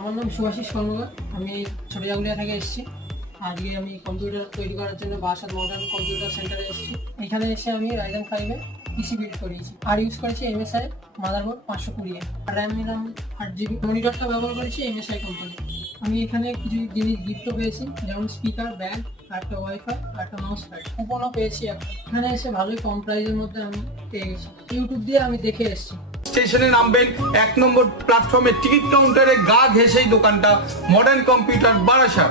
আমার নাম সুভাষিস কর্মকার। আমি ছোটজাগুলিয়া থেকে এসেছি। আজকে আমি কম্পিউটার তৈরি করার জন্য বারাসাত মডার্ন কম্পিউটার সেন্টারে এসেছি। এখানে এসে আমি রাইজেন 5-এ পিসি বিল্ড করিয়েছি আর ইউজ করেছি MSI মাদারবোর্ড 520 আর র্যাম 8GB। মনিটরটা ব্যবহার করেছি MSI কোম্পানি। আমি এখানে কিছু জিনিস গিফটও পেয়েছি, যেমন স্পিকার, ব্যাগ, আর একটা ওয়াইফাই আর একটা মাউস প্যাড। কুপনও পেয়েছি একটা। এখানে এসে ভালোই কম প্রাইসের মধ্যে আমি পেয়ে গেছি। ইউটিউব দিয়ে আমি দেখে এসেছি। স্টেশনে নামবেন, 1 নম্বর প্ল্যাটফর্মে টিকিট কাউন্টারে গা ঘেঁষেই দোকানটা, মডার্ন কম্পিউটার বারাসাত।